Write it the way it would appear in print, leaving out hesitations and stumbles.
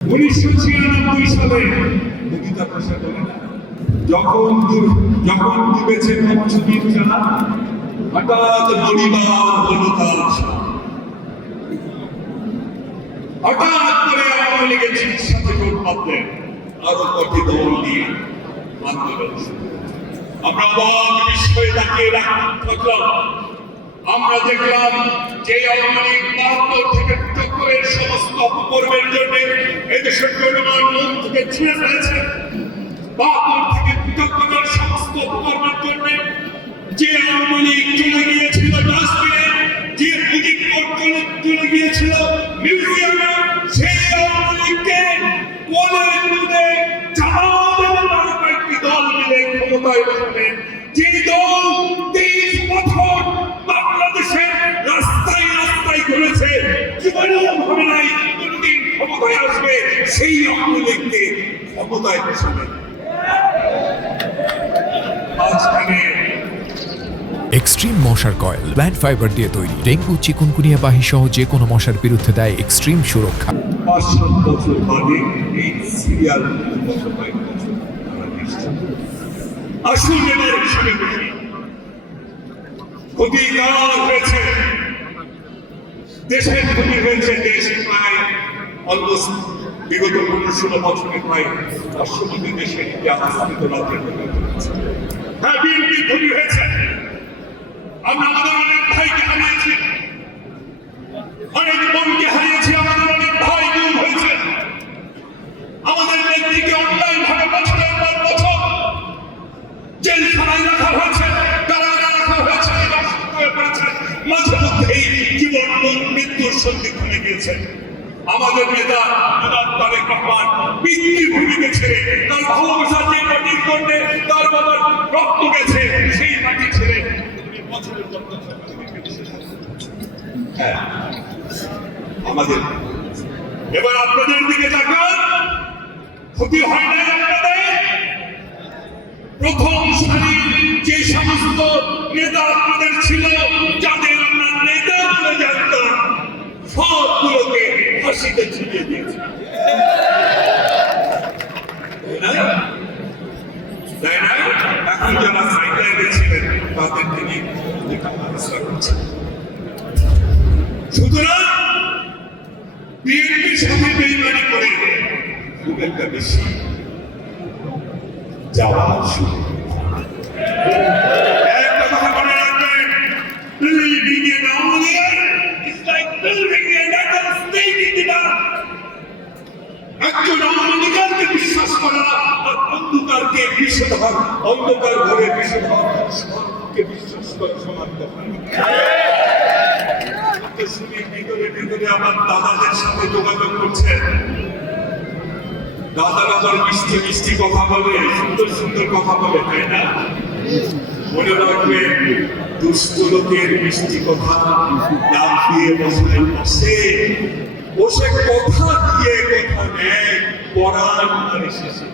1996 সালে মুদিতা প্রসাদ যখন ডুবেছে পঞ্চমীর চাঁদ, হঠাৎ পরিবার হলো তার হঠাৎ করে আওয়ামী লীগের সাথে জোট বাঁধলেন আরো কটি দল নিয়ে আন্দোলন। আমরা অবাক বিস্ময়ে তাকিয়ে থাকলাম। আমরা দেখলাম যে আওয়ামী লীগ ৭২ থেকে চক্রের সমস্ত অপকর্মের জন্য এদেশের জনগণ মন থেকে ছিঁড়ে ফেলেছে। ৭২ থেকে চক্রের সমস্ত অপকর্মের জন্য যে আওয়ামী লীগ চলে গিয়েছিল ডাস্টবিনে, যে পুঁজি চলে গিয়েছিল মিউজিয়ামে, সেই আওয়ামী লীগকে কোলে তুলে জামাত এবং আরো কয়েকটি দল মিলে ক্ষমতায় বসাবেন। যে দল ২৩ বছর বাংলাদেশের রাস্তায় রাস্তায় ঘুরেছে, জীবনেও ভাবে নাই কোনদিন ক্ষমতায় আসবে, সেই আওয়ামী লীগকে ক্ষমতায় বসাবেন। এক্সট্রিম মশার কয়েল প্ল্যান্ট ফাইবার দিয়ে তৈরি, ডেঙ্গু চিকুনগুনিয়া বাহি সহ যে কোনো মশার বিরুদ্ধে দেয় এক্সট্রিম সুরক্ষা। ৫০০ বছর বাদে এই সিরিয়াল আসুন এবার হিসেবে বলি, ক্ষতি কার হয়েছে? দেশের ক্ষতি হয়েছে। দেশ প্রায় অলমোস্ট বিগত ১৫-১৬ বছরে প্রায় ৫০০ কোটি দেশের আস্থিত রাজ্যের ক্ষতি হয়েছে। হ্যাঁ, বিএনপি ক্ষতি হয়েছে। আমরা আমাদের অনেক ভাইকে হারিয়েছি, অনেক বোনকে হারিয়েছি, আমাদের অনেক ভাই গুম হয়েছে, আমাদের নেত্রীকে অন্যায় ভাবে বছরের পর বছর জেলখানায় রাখা হয়েছে, কারাগারে রাখা হয়েছে, মাঝে মধ্যেই জীবন মৃত্যুর সন্ধিক্ষণে গিয়েছে। আমাদের নেতা তারেক রহমান পিতৃভূমিকে ছেড়ে, তার ভালোবাসার যে মাটির করতে তার বাবার রক্ত গেছে, সেই মাটি ছেড়ে বছরের পর বছর আমাদের। এবার আপনাদের দিকে তাকান, ক্ষতি হয় নাই আপনাদের? প্রথম সারির যে সমস্ত নেতা আপনাদের ছিল, যাদের আমরা নেতা বলে জানতাম, সবগুলোকে ফাঁসিতে ঝুলিয়ে দিয়েছে। এখন যারা সাইডে গেছিলেন তাদেরকে নিয়ে সুতরাং বিএনপির সাথে বেইমানি করে খুব একটা বেশি যাওয়া শুরু। একটা কথা মনে রাখবেন, building an army is like building another state in the dark. একজন আওয়ামী লীগকে বিশ্বাস করা আর অন্ধকারকে বিষধর, অন্ধকার ঘরে বিষধর সবকে বিশ্বাস করা সমান কথা। শুনে ভিতরে ভিতরে আমার দাদাদের সাথে যোগাযোগ করছেন, দাদারা আবার মিষ্টি মিষ্টি কথা বলে, সুন্দর সুন্দর কথা বলে, তাই না? মনে রাখবেন, দুষ্ট লোকের মিষ্টি কথা নাম দিয়ে বসে বসে কথা দিয়ে কথা নেয় পরাণ শেষে।